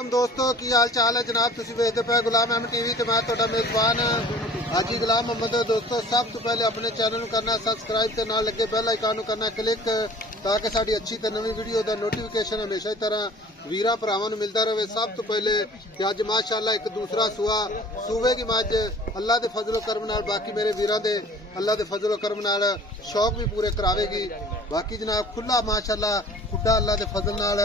वालेकुम दोस्तों की हाल चाल है जनाब। तुसीं वेखदे पे गुलाम अहमद टीवी ते मैं तुहाडा मेज़बान हाजी गुलाम मोहम्मद। दोस्तों सब तो पहले अपने चैनल करना सब्सक्राइब ते नाल लगे बेल आइकन करना क्लिक ताकि साडी अच्छी ते नवी वीडियो दा नोटिफिकेशन हमेशा की तरह वीरा भरावां नूं मिलदा रहे। सब तो पहले कि अज माशाअल्लाह एक दूसरा सूवे की मज अल्लाह के फजलो करम नाल बाकी मेरे वीरां दे अल्लाह के फजलो करम नाल शौक भी पूरे करावेगी। बाकी जनाब खुला माशाअल्लाह खुड्डा अल्लाह के फजल नाल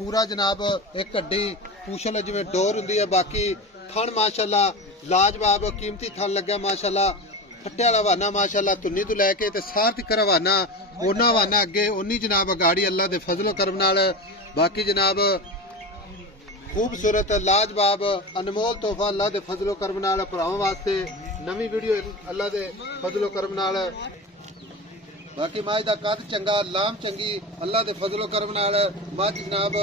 पूरा जनाब एक हड्डी पूछल जिवें डोर हुंदी है। बाकी थन माशाअल्लाह लाजवाब कीमती थन लग्या माशाअल्लाह। फट्टे वाला हवाना माशाअल्लाह धुन्नी तो लैके ते सार तक हवाना ओना हवाना अगे उन्नी जनाब गाड़ी अल्लाह के फजलो करम नाल। बाकी जनाब खूबसूरत लाजवाब अनमोल तोहफा अल्लाह के फजलो करम नाल भरावां वास्ते नवी वीडियो अल्लाह के फजलो करम नाल। बाकी मज का कद चंगा लाम चंगी अल्लाह के फजलो करम नाल मज जनाब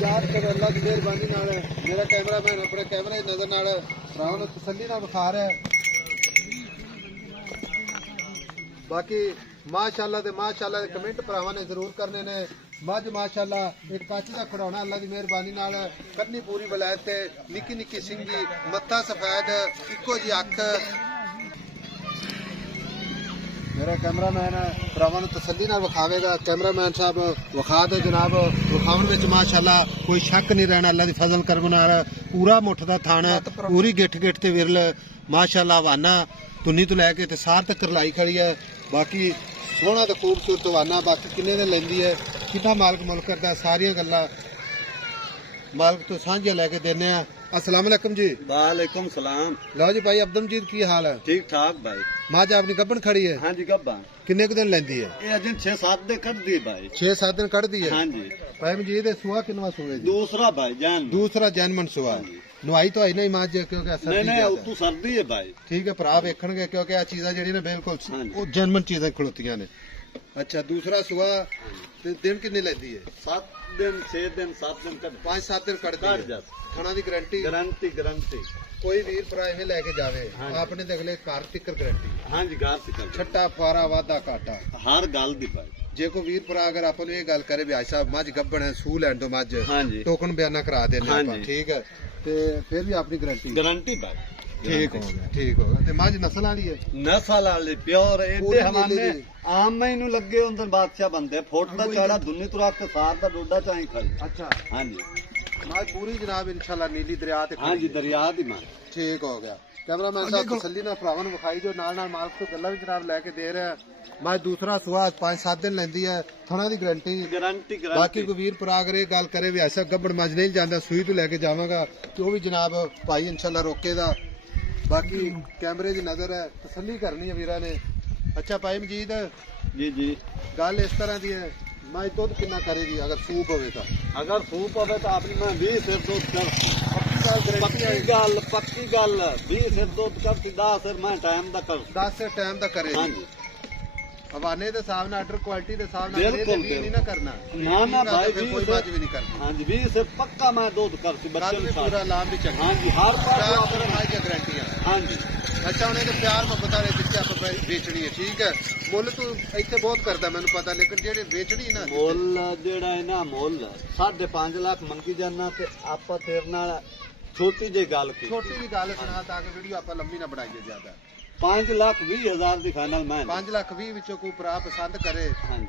चार कर अल्लाह की मेहरबानी नाल मेरा कैमरा मैन अपने कैमरे की नजर नाल भरावां नूं तसल्ली नाल विखा रहा है। बाकी माशाअल्लाह ते माशाअल्लाह दे कमेंट भरावां ने जरूर करने ने। मज माशाअल्लाह एक काची का खड़ौना अल्लाह की मेहरबानी नाल कन्नी पूरी वलैत ते निक्की निक्की सिंगी मत्था सफेद इक्को जी अख। मेरा कैमरामैन भरावां नूं तसल्ली नाल विखावेगा। कैमरामैन साहब विखा दे जनाब। विखाउण विच माशाअल्लाह कोई शक नहीं रहना अल्लाह दी फजल करम नाल पूरा मुठ दा थान पूरी गिठ गिठ ते विरल माशाअल्लाह हवाना धुन्नी तो लैके ते सार तक करलाई खड़ी है। बाकी सोहना तो खूबसूरत हवाना। बाकी किन्ने ने लैंदी है कितना मालक मुल करदा सारियां गल्लां मालक तो सांझियां लैके देने आ। अस्सलाम वालेकुम जी। वालेकुम सलाम। लो जी भाई अब्दुल मजीद की हाल है? ठीक ठाक भाई। मां जा अपनी गब्बन खड़ी है? हाँ जी गब्बा। किन्ने दिन लेंदी है? ये अजन 6-7 दिन कट दी भाई। 6-7 दिन कट दी है? हाँ जी भाई मजीद सुआ किनवा सुए? दूसरा भाई जान दूसरा जैनमन सुआ। नवाई तो आई नहीं मां क्योंकि नहीं उतू सर्दी है भाई। ठीक है भरा वेखणगे क्योंकि आ चीज़ां जेहड़ी ने बिल्कुल वो जैनमन चीज़ां खलोतियां ने। अच्छा दूसरा सुआ दिन किन्ने लेंदी है? 7 दिन 6 दिन 7 दिन कट 5-7 दिन कट दी। खाना दी गारंटी गारंटी कोई वीर भरा इवें लैके जावे आपने ते अगले घर तिकर गारंटी। हाँ जी घर तिकर छट्टा पारा वादा काटा हर गल दी भाई। जे को वीर भरा अगर अपन ये गल करे भाई साहब मज गब्बन है सू लैन तो मज हाँ जी टोकन बयाना करा देने हाँ जी। ठीक है ते फिर भी अपनी गारंटी भाई। ठीक हो गया ठीक हो गया। ते मज नस्ल वाली है? नस्ल वाली प्योर एडे हमारे आम मैनू लगे उधर बादशाह बनते फुट दा चौड़ा दुन्नी तो रख सार दा डोडा चाही खड़ी। अच्छा हाँ जी मज पूरी जनाब इंशाल्लाह नीली दरिया ते हाँ जी दरिया दी मां। ठीक हो गया। कैमरामैन साहब तसल्ली नाल भरावां नूं विखाई जो नाल नाल मालक तो गल्लां भी जनाब लैके दे रहा है। मज दूसरा सुआ 5-7 दिन लेंदी है थना दी गारंटी। बाकी कोई वीर भरा अगर ये गल करे भी ऐसा गब्बड़ मज नहीं जाता सुई तो लैके जावांगा तो वो भी जनाब भाई इंशाल्लाह रोकेगा। बाकी कैमरे की नजर है तसल्ली करनी है वीरा ने। अच्छा भाई मजीद जी जी गल इस तरह की है मज दुध कितना करेगी अगर सूप होवे तो? अगर सूप होवे तो अपनी मैं 20 सिर दूध कर पक्की गल 20 सिर दूध कर 10 सिर मैं टाइम दा कर 10 सिर टाइम दा करे। हाँ जी हवाने के हिसाब नाल अडर क्वालिटी के हिसाब नाल बिल्कुल नहीं ना करना ना भाई कोई बात भी नहीं करनी। हाँ जी 20 सिर पक्का मैं दूध करती बच्चे भी पूरा लाभ भी चंगा। हाँ जी हर पास गारंटी है। हाँ जी अच्छा उन्हें तो प्यार मोहब्बत वाले जिससे आप बेचनी है ठीक है। मुल तू इतने बहुत करता मैंने पता लेकिन जेडे बेचनी ना मुल जेड़ा है ना मुल 5.5 लाख मंगी जाना ते आपा तेरे नाल छोटी जी गल की छोटी जी गल सुना ताकि वीडियो आप लंबी ना बनाइए ज्यादा। 5,20,000 दी फाइनल मैं 5,20,000 विचों कोई भरा पसंद करे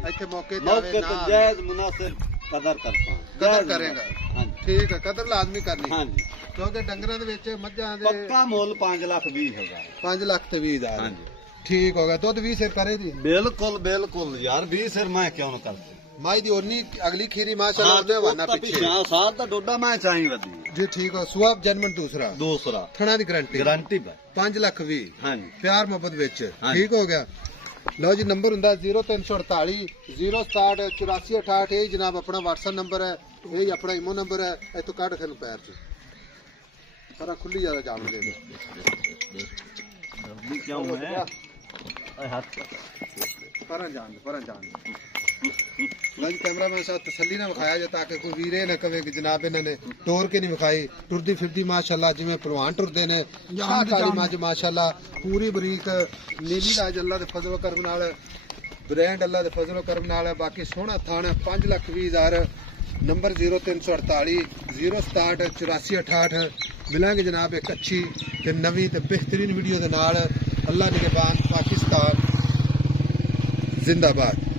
इतने मौके मौके तो जायज मुनासिब कदर करता कदर करेगा। हाँ ठीक है कदर लाजमी करनी। हाँ जी क्योंकि डंगरां दे विच मੱਝਾਂ दे पक्का मुल 5,20,000 5,20,000। हाँ जी ठीक हो गया। दुध 20 सिर करेगी? बिल्कुल बिल्कुल यार 20 सिर मैं क्यों ना करता। माई दी ओनी अगली खीरी माशाअल्लाह ने वाना पीछे साथ दा डोडा मैं चाही वदी जी। ठीक है सुआब जन्मन दूसरा थना दी गारंटी भाई 5,20,000। हाँ जी प्यार मोहब्बत विच ठीक हो गया। लो जी नंबर हुंदा 0348 067 84 68 यही जनाब अपना व्हाट्सएप नंबर है यही अपना इमो नंबर है। इतों कट फिर पैर च पर खुली ज्यादा जान दे क्यों है पर जान लंच कैमरामैन साहब तसल्ली ना विखाया जाए ताकि कोई वीरे न कहे कि जनाब इन्होंने टोर के नहीं विखाई टुरदी फिरदी माशाअल्लाह जिवें पहलवान टुरदे ने काली मज माशाअल्लाह पूरी बरीक नीली लाज अल्लाह दे फजल करम नाल ब्रांड अल्लाह दे फजल करम नाल। बाकी सोहना थान 5,20,000 नंबर 0348 067 8468। मिलांगे जनाब एक अच्छी ते नवी ते बेहतरीन वीडियो दे नाल। अल्लाह निगहबान, पाकिस्तान जिंदाबाद।